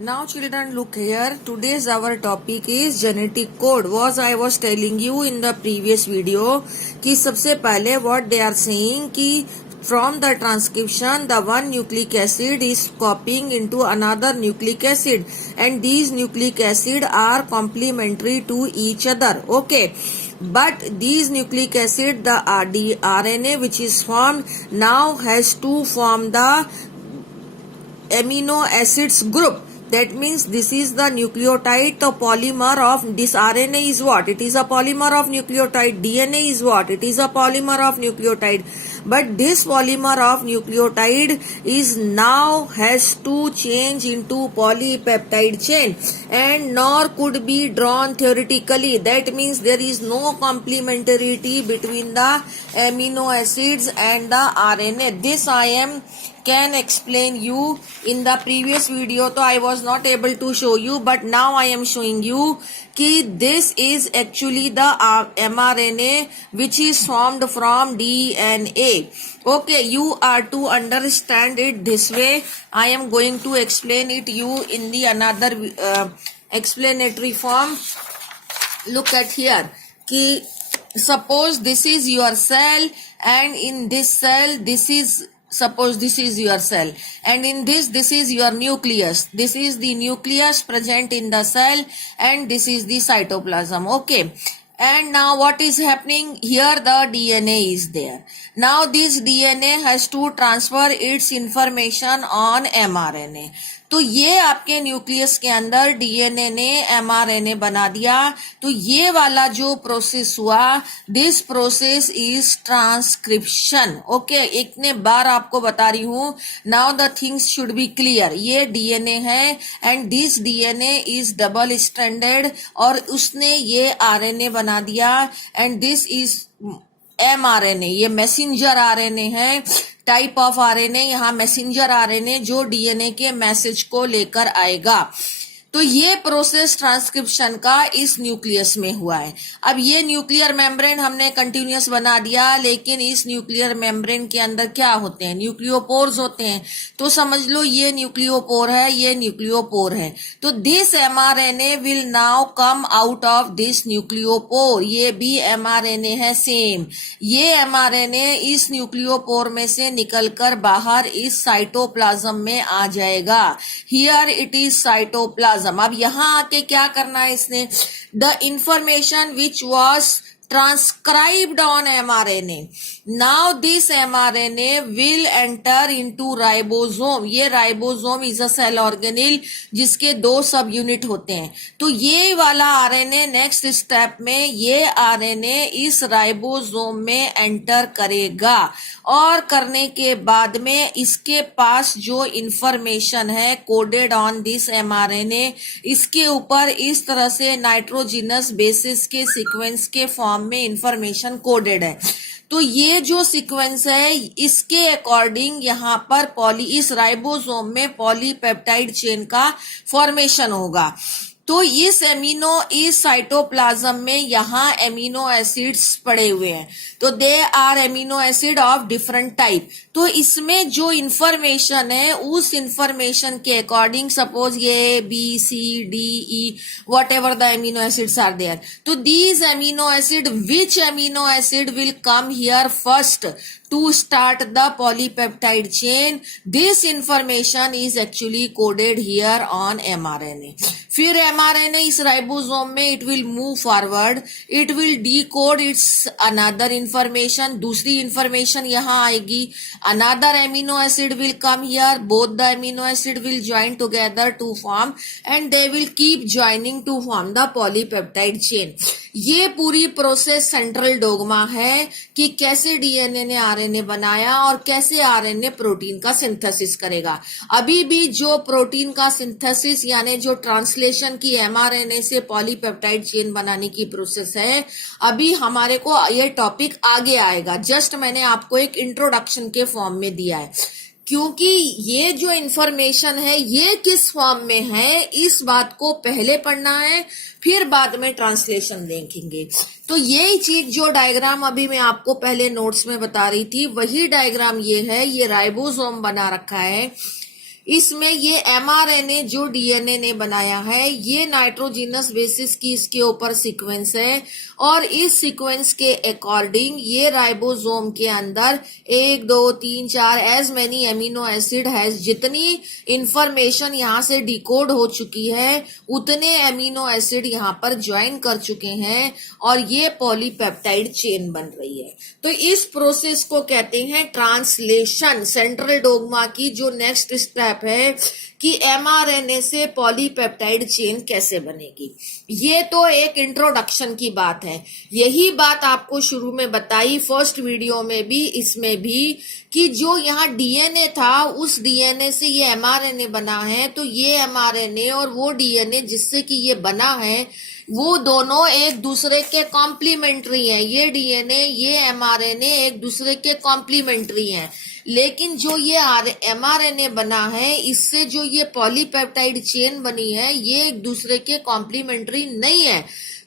Now children, look here. Today's our topic is genetic code. I was telling you in the previous video कि सबसे पहले what they are saying कि from the transcription the one nucleic acid is copying into another nucleic acid and these nucleic acid are complementary to each other. Okay. But these nucleic acid, the RNA which is formed now has to form the amino acids group. That means this is the nucleotide, the polymer of this RNA is what? It is a polymer of nucleotide. DNA is what? It is a polymer of nucleotide. But this polymer of nucleotide is now has to change into polypeptide chain and nor could be drawn theoretically. That means there is no complementarity between the amino acids and the RNA. This I can explain you in the previous video, so I was not able to show you, but now I am showing you कि this is actually the mRNA which is formed from DNA. Okay, you are to understand it this way. I am going to explain it you in the another explanatory form. Look at here कि suppose this is your cell and in this cell suppose this is your cell and in this is your nucleus. This is the nucleus present in the cell and this is the cytoplasm. Okay, and now what is happening here? The DNA is there. Now this DNA has to transfer its information on mRNA. तो ये आपके nucleus के अंदर DNA ने mRNA बना दिया. तो ये वाला जो प्रोसेस हुआ, this process is transcription. Okay, इतने बार आपको बता रही हूं. Now the things should be clear. ये डीएनए है and this DNA is double stranded और उसने ये आरएनए बना दिया एंड दिस इज mRNA. ये मैसेंजर आरएनए है, टाइप ऑफ आरएनए. यहाँ मैसेंजर आरएनए जो डीएनए के मैसेज को लेकर आएगा. तो ये प्रोसेस ट्रांसक्रिप्शन का इस न्यूक्लियस में हुआ है. अब ये न्यूक्लियर मेम्ब्रेन हमने कंटिन्यूअस बना दिया, लेकिन इस न्यूक्लियर मेम्ब्रेन के अंदर क्या होते हैं? न्यूक्लियोपोर्स होते हैं. तो समझ लो ये न्यूक्लियोपोर है, ये न्यूक्लियोपोर है. तो this mRNA will now come out of this nucleopore. ये भी एमआरएनए है सेम. ये एमआरएनए इस न्यूक्लियोपोर में से निकलकर बाहर इस साइटोप्लाज्म में आ जाएगा. Here it is cytoplasm. अब यहां आके क्या करना है इसने? The information which was transcribed on mRNA. Now this mRNA will enter into ribosome. ये ribosome is a cell organelle जिसके 2 सब यूनिट होते हैं. तो ये वाला आरएनए नेक्स्ट स्टेप में ये आरएनए इस राइबोसोम में एंटर करेगा और करने के बाद में इसके पास जो इंफॉर्मेशन है कोडेड ऑन दिस mRNA, इसके ऊपर इस तरह से नाइट्रोजिनस बेसिस के सीक्वेंस के फॉर्म में इंफॉर्मेशन कोडेड है. तो ये जो सीक्वेंस है इसके अकॉर्डिंग यहाँ पर इस राइबोसोम में पॉलीपेप्टाइड चेन का फॉर्मेशन होगा. तो इस साइटोप्लाज्म में यहाँ एमिनो एसिड्स पड़े हुए हैं. तो they are amino acid of different type. तो इसमें जो इंफॉर्मेशन है उस इंफॉर्मेशन के अकॉर्डिंग सपोज ये B C D E whatever the amino acids are there. तो these amino acid which amino acid will come here first to start the polypeptide chain? This information is actually coded here on mRNA. फिर mRNA इस ribosome में it will move forward, it will decode its another information. दूसरी information यहाँ आएगी. Another amino acid will come here, both the amino acid will join together to form and they will keep joining to form the polypeptide chain. ये पूरी process central dogma है कि कैसे DNA ने RNA बनाया और कैसे आरएनए प्रोटीन का सिंथेसिस करेगा. अभी भी जो प्रोटीन का सिंथेसिस यानी जो ट्रांसलेशन की एमआरएनए से पॉलीपेप्टाइड चेन बनाने की प्रोसेस है, अभी हमारे को ये टॉपिक आगे आएगा. जस्ट मैंने आपको एक इंट्रोडक्शन के फॉर्म में दिया है क्योंकि ये जो इंफॉर्मेशन है ये किस फॉर्म में है इस बात को पहले पढ़ना है, फिर बाद में ट्रांसलेशन देखेंगे. तो यही चीज जो डायग्राम अभी मैं आपको पहले नोट्स में बता रही थी वही डायग्राम ये है. ये राइबोसोम बना रखा है. इसमें ये mRNA जो डीएनए ने बनाया है, ये नाइट्रोजिनस बेसिस की इसके ऊपर सीक्वेंस है और इस सीक्वेंस के अकॉर्डिंग ये राइबोसोम के अंदर 1 2 3 4 एज मेनी एमिनो एसिड है, जितनी इंफॉर्मेशन यहाँ से डिकोड हो चुकी है उतने एमिनो एसिड यहाँ पर ज्वाइन कर चुके हैं और ये पॉलीपेप्टाइड चेन बन रही है। तो इस प्रोसेस को कहते हैं ट्रांसलेशन। सेंट्रल डोग्मा की जो नेक्स्ट स्टेप है कि एमआरएनए से पॉलीपेप्टाइड चेन कैसे बनेगी। ये तो एक इंट्रोडक्शन की बात है, यही बात आपको शुरू में बताई फर्स्ट वीडियो में भी, इसमें भी, कि जो यहाँ डीएनए था उस डीएनए से ये एमआरएनए बना है। तो ये एमआरएनए और वो डीएनए जिससे कि ये बना है वो दोनों एक दूसरे के कॉम्प्लीमेंट्री हैं। ये डीएनए ये एमआरएनए एक दूसरे के कॉम्प्लीमेंट्री हैं, लेकिन जो ये एमआरएनए बना है इससे जो ये पॉलीपेप्टाइड चेन बनी है ये एक दूसरे के कॉम्प्लीमेंट्री नहीं है।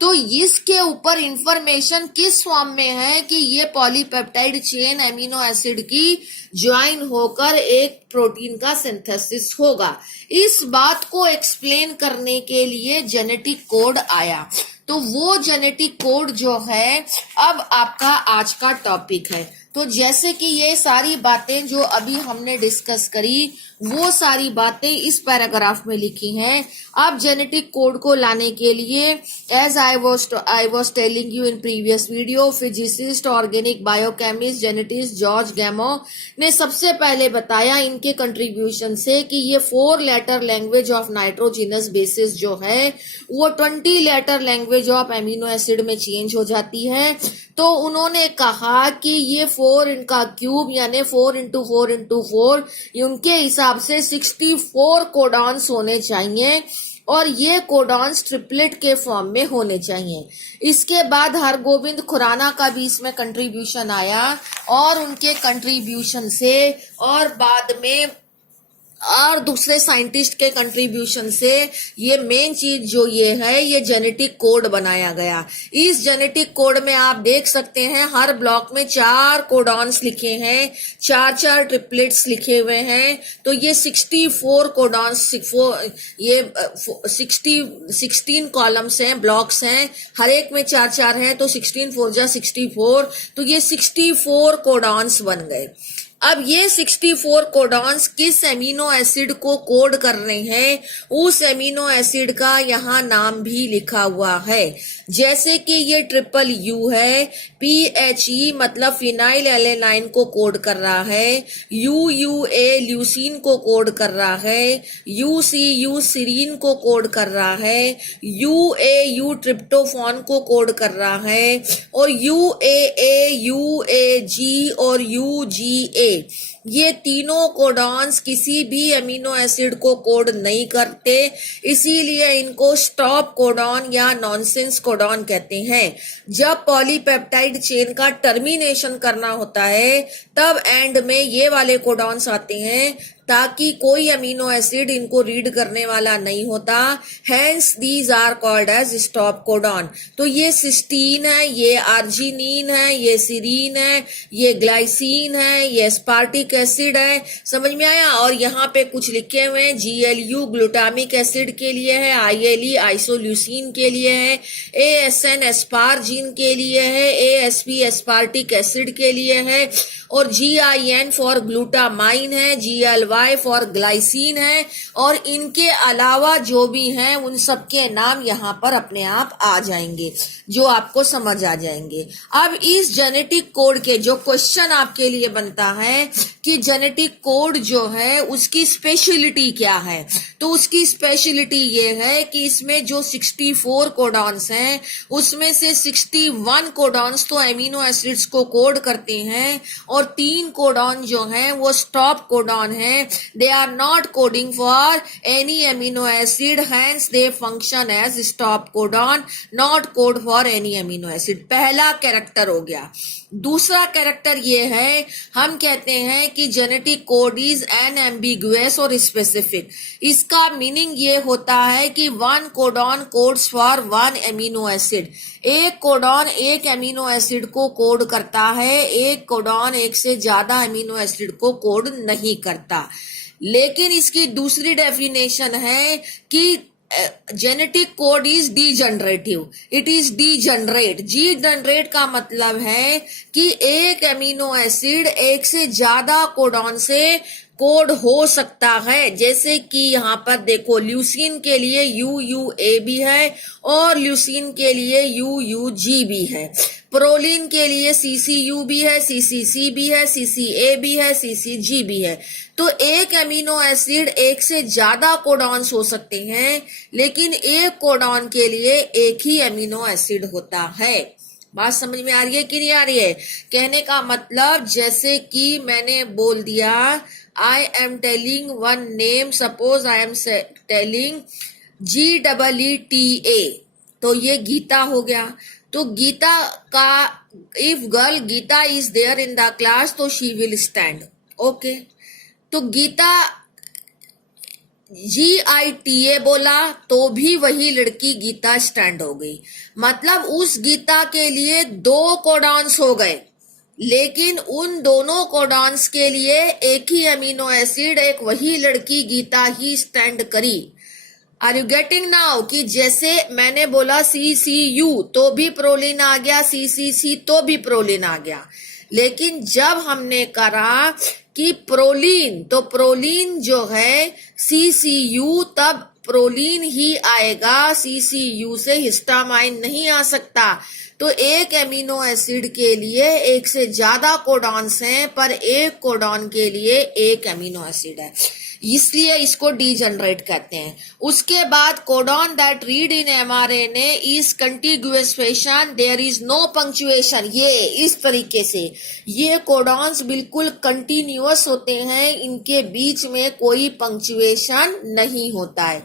तो इसके ऊपर इंफॉर्मेशन किस फॉर्म में है कि ये पॉलीपेप्टाइड चेन एमिनो एसिड की ज्वाइन होकर एक प्रोटीन का सिंथेसिस होगा। इस बात को एक्सप्लेन करने के लिए जेनेटिक कोड आया। तो वो जेनेटिक कोड जो है अब आपका आज का टॉपिक है। तो जैसे कि ये सारी बातें जो अभी हमने डिस्कस करी वो सारी बातें इस पैराग्राफ में लिखी हैं। अब जेनेटिक कोड को लाने के लिए as I was telling you in previous video, physicist, organic biochemist, geneticist George Gamow ने सबसे पहले बताया इनके कंट्रीब्यूशन से कि ये 4 letter language of nitrogenous bases जो है वो 20 letter language of amino acid में चेंज हो जाती है। तो उन्होंने कहा कि ये 4 इनका क्यूब यानी 4 into 4 into 4 उनके हिसाब से 64 कोडॉन्स होने चाहिए और ये कोडॉन्स ट्रिपलेट के फॉर्म में होने चाहिए। इसके बाद हरगोविंद खुराना का भी इसमें कंट्रीब्यूशन आया और उनके कंट्रीब्यूशन से और बाद में और दूसरे साइंटिस्ट के कंट्रीब्यूशन से ये मेन चीज जो ये है ये जेनेटिक कोड बनाया गया। इस जेनेटिक कोड में आप देख सकते हैं हर ब्लॉक में 4 कोडॉन्स लिखे हैं, 4 ट्रिपलेट्स लिखे हुए हैं। तो ये 64 कोडॉन्स, ये 16 कॉलम्स हैं, ब्लॉक्स हैं, हर एक में 4 हैं, तो 16 4 जा 64। तो ये 64 कोडॉन्स बन गए। अब ये 64 कोडॉन्स किस एमिनो एसिड को कोड कर रहे हैं उस एमिनो एसिड का यहाँ नाम भी लिखा हुआ है। जैसे कि ये ट्रिपल यू है, PHE मतलब फिनाइल एलेनाइन को कोड कर रहा है, UUA ल्यूसीन को कोड कर रहा है, UCU सीरीन को कोड कर रहा है, UAU ट्रिप्टोफान को कोड कर रहा है और UAA, UAG और UGA ये तीनों कोडॉन्स किसी भी एमिनो एसिड को कोड नहीं करते, इसीलिए इनको स्टॉप कोडॉन या नॉनसेंस कोडॉन कहते हैं। जब पॉलीपेप्टाइड चेन का टर्मिनेशन करना होता है तब एंड में ये वाले कोडॉन्स आते हैं ताकि कोई अमीनो एसिड इनको रीड करने वाला नहीं होता। Hence these are called as stop codon. तो ये सिस्टीन है, ये आर्जिनिन है, ये सीरीन है, ये ग्लाइसिन है, ये एस्पार्टिक एसिड है। समझ में आया? और यहाँ पे कुछ लिखे हुए हैं, GLU ग्लूटामिक एसिड के लिए है, ILE आइसोल्यूसिन के लिए है, ASN एस्पार्जिन के लिए है, ASP एस्पार्टिक एसिड के लिए है और GIN फॉर ग्लूटामाइन है, GLY फॉर ग्लाइसिन है और इनके अलावा जो भी हैं उन सबके नाम यहाँ पर अपने आप आ जाएंगे जो आपको समझ आ जाएंगे। अब इस जेनेटिक कोड के जो क्वेश्चन आपके लिए बनता है कि जेनेटिक कोड जो है उसकी स्पेशलिटी क्या है, तो उसकी स्पेशलिटी ये है कि इसमें जो 64 कोडॉन्स हैं उसमें से 61 कोडॉन्स तो एमिनो एसिड्स को कोड करते हैं और 3 कोडॉन जो हैं वो स्टॉप कोडॉन हैं। They are not coding for any amino acid, hence they function as stop codon, not code for any amino acid। पहला कैरेक्टर हो गया। दूसरा कैरेक्टर ये है, हम कहते हैं कि जेनेटिक कोड इज एनएम्बिगुअस और स्पेसिफिक। इसका मीनिंग ये होता है कि 1 codon codes for 1 amino acid. एक कोडॉन एक एमिनो एसिड को कोड करता है, एक कोडॉन एक से ज्यादा एमिनो एसिड को कोड नहीं करता। लेकिन इसकी दूसरी डेफिनेशन है कि genetic code is degenerative, it is degenerate. Degenerate का मतलब है कि एक एमिनो एसिड एक से ज्यादा कोडॉन से कोड हो सकता है। जैसे कि यहाँ पर देखो, ल्यूसीन के लिए UUA भी है और ल्यूसीन के लिए UUG भी है, प्रोलीन के लिए CCU भी है, CCC भी है, CCA भी है, CCG भी है। तो एक एमिनो एसिड एक से ज्यादा कोडॉन्स हो सकते हैं, लेकिन एक कोडॉन के लिए एक ही एमिनो एसिड होता है। बात समझ में आ रही है कि नहीं आ रही है? कहने का मतलब जैसे कि मैंने बोल दिया, I am telling one name, suppose I am telling GEETA, तो ये गीता हो गया। तो गीता का, if girl Geeta is there in the class तो शी विल स्टैंड। ओके, तो गीता GITA बोला तो भी वही लड़की गीता स्टैंड हो गई। मतलब उस गीता के लिए 2 कोडॉन्स हो गए, लेकिन उन दोनों कोडॉन्स के लिए एक ही अमीनो एसिड, एक वही लड़की गीता ही स्टैंड करी। Are you getting now? कि जैसे मैंने बोला CCU तो भी प्रोलीन आ गया, CCC तो भी प्रोलीन आ गया, लेकिन जब हमने करा कि प्रोलीन, तो प्रोलीन जो है CCU, तब प्रोलीन ही आएगा, CCU से हिस्टामाइन नहीं आ सकता। तो एक एमिनो एसिड के लिए एक से ज्यादा कोडॉन्स हैं, पर एक कोडॉन के लिए एक एमिनो एसिड है, इसलिए इसको डीजनरेट कहते हैं। उसके बाद codon that read in mRNA is contiguous fashion, there is no punctuation. ये इस तरीके से ये कोडॉन्स बिल्कुल कंटिन्यूअस होते हैं, इनके बीच में कोई पंक्चुएशन नहीं होता है।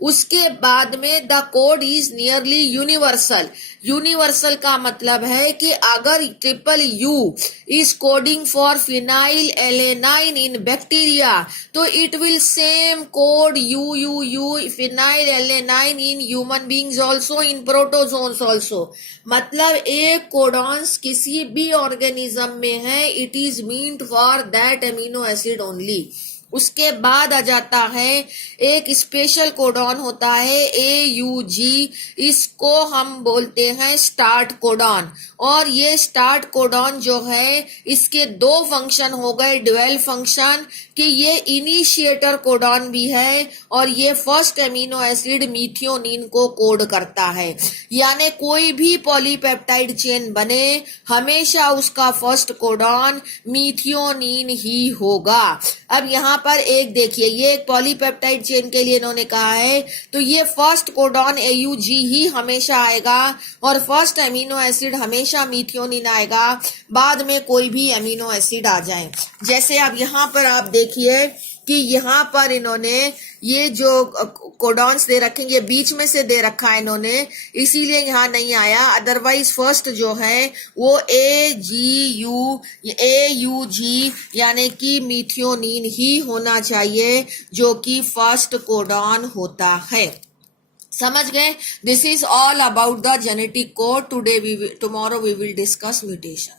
उसके बाद में the code is nearly universal. Universal का मतलब है कि अगर U is coding for phenylalanine in bacteria, तो it will same code UUU phenylalanine in human beings also, in protozoans also. मतलब एक कोडॉन्स किसी भी ऑर्गेनिज्म में है, it is meant for that amino acid only. उसके बाद आ जाता है एक स्पेशल कोडॉन होता है AUG, इसको हम बोलते हैं स्टार्ट कोडॉन। और ये स्टार्ट कोडॉन जो है, इसके 2 फंक्शन हो गए, ड्यूअल फंक्शन, कि ये इनिशिएटर कोडॉन भी है और ये फर्स्ट एमिनो एसिड मीथियोनिन को कोड करता है। यानी कोई भी पॉलीपेप्टाइड चेन बने, हमेशा उसका फर्स्ट कोडॉन मीथियोनिन ही होगा। अब यहाँ पर एक देखिए, ये एक पॉलीपेप्टाइड चेन के लिए इन्होंने कहा है, तो ये फर्स्ट कोडॉन AUG ही हमेशा आएगा और फर्स्ट एमिनो एसिड हमेशा मीथियोनिन आएगा, बाद में कोई भी एमिनो एसिड आ जाए। जैसे अब यहाँ पर आप देखिए कि यहाँ पर इन्होंने ये जो कोडॉन्स दे रखेंगे, बीच में से दे रखा है इन्होंने, इसीलिए यहाँ नहीं आया। अदरवाइज फर्स्ट जो है वो AUG यानी कि मीथियोनिन ही होना चाहिए, जो कि फर्स्ट कोडॉन होता है। समझ गए? This is all about the genetic code. Tomorrow we will discuss mutation.